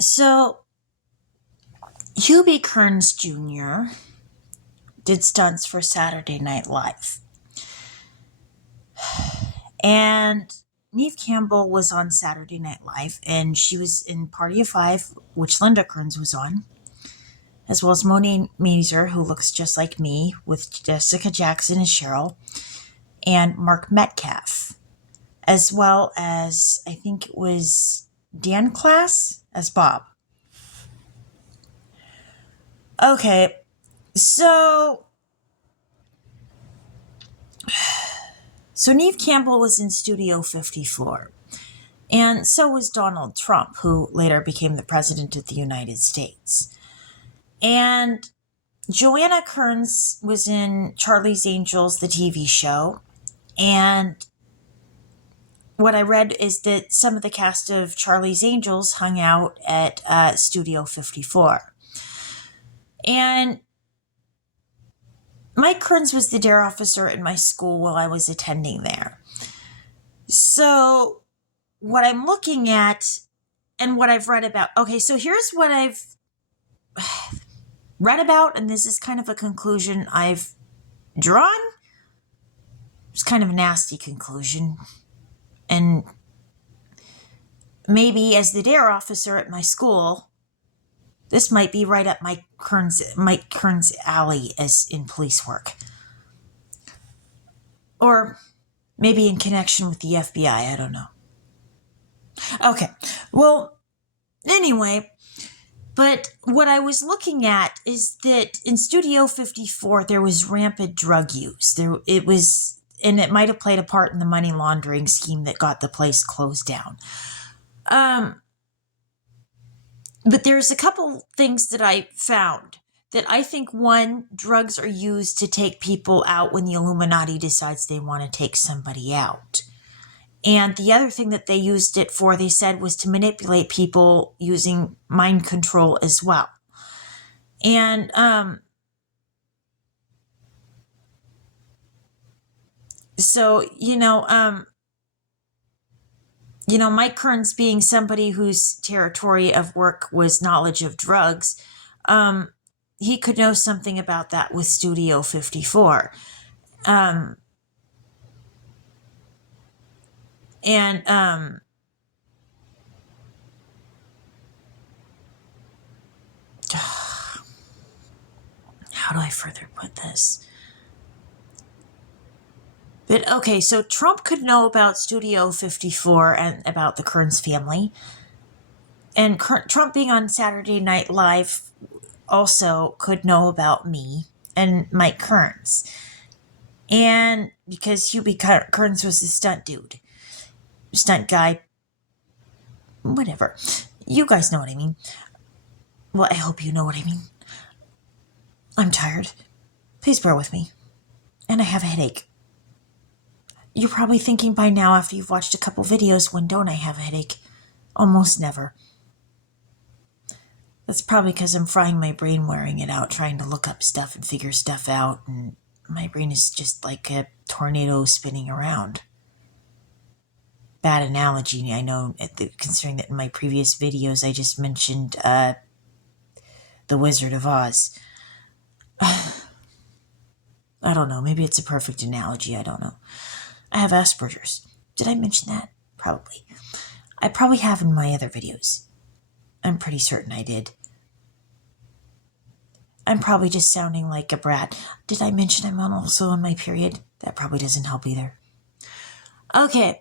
So, Hubie Kearns Jr. did stunts for Saturday Night Live. And Neve Campbell was on Saturday Night Live, and she was in Party of Five, which Linda Kearns was on, as well as Moni Mazer, who looks just like me, with Jessica Jackson as Cheryl, and Mark Metcalf, as well as, I think it was Dan Class as Bob. Okay, so Neve Campbell was in Studio 54, and so was Donald Trump, who later became the President of the United States. And Joanna Kearns was in Charlie's Angels, the TV show, and what I read is that some of the cast of Charlie's Angels hung out at Studio 54. And Mike Kearns was the dare officer at my school while I was attending there. So what I'm looking at and what I've read about. Okay, so here's what I've read about, and this is kind of a conclusion I've drawn. It's kind of a nasty conclusion. And maybe as the dare officer at my school, this might be right up Mike Kearns' alley as in police work. Or maybe in connection with the FBI, I don't know. Okay, well, anyway, but what I was looking at is that in Studio 54, there was rampant drug use. And it might have played a part in the money laundering scheme that got the place closed down. But there's a couple things that I found that I think, one, drugs are used to take people out when the Illuminati decides they want to take somebody out. And the other thing that they used it for, they said, was to manipulate people using mind control as well. And so, Mike Kearns being somebody whose territory of work was knowledge of drugs, he could know something about that with Studio 54. How do I further put this? But okay, so Trump could know about Studio 54 and about the Kearns family. And Trump being on Saturday Night Live also could know about me and Mike Kearns. And because Hubie Kearns was the stunt dude, stunt guy, whatever. You guys know what I mean. Well, I hope you know what I mean. I'm tired. Please bear with me. And I have a headache. You're probably thinking by now, after you've watched a couple videos, when don't I have a headache? Almost never. That's probably because I'm frying my brain, wearing it out, trying to look up stuff and figure stuff out, and my brain is just like a tornado spinning around. Bad analogy, I know, considering that in my previous videos I just mentioned The Wizard of Oz. I don't know, maybe it's a perfect analogy, I don't know. I have Asperger's. Did I mention that? Probably. I probably have in my other videos. I'm pretty certain I did. I'm probably just sounding like a brat. Did I mention I'm also on my period? That probably doesn't help either. Okay,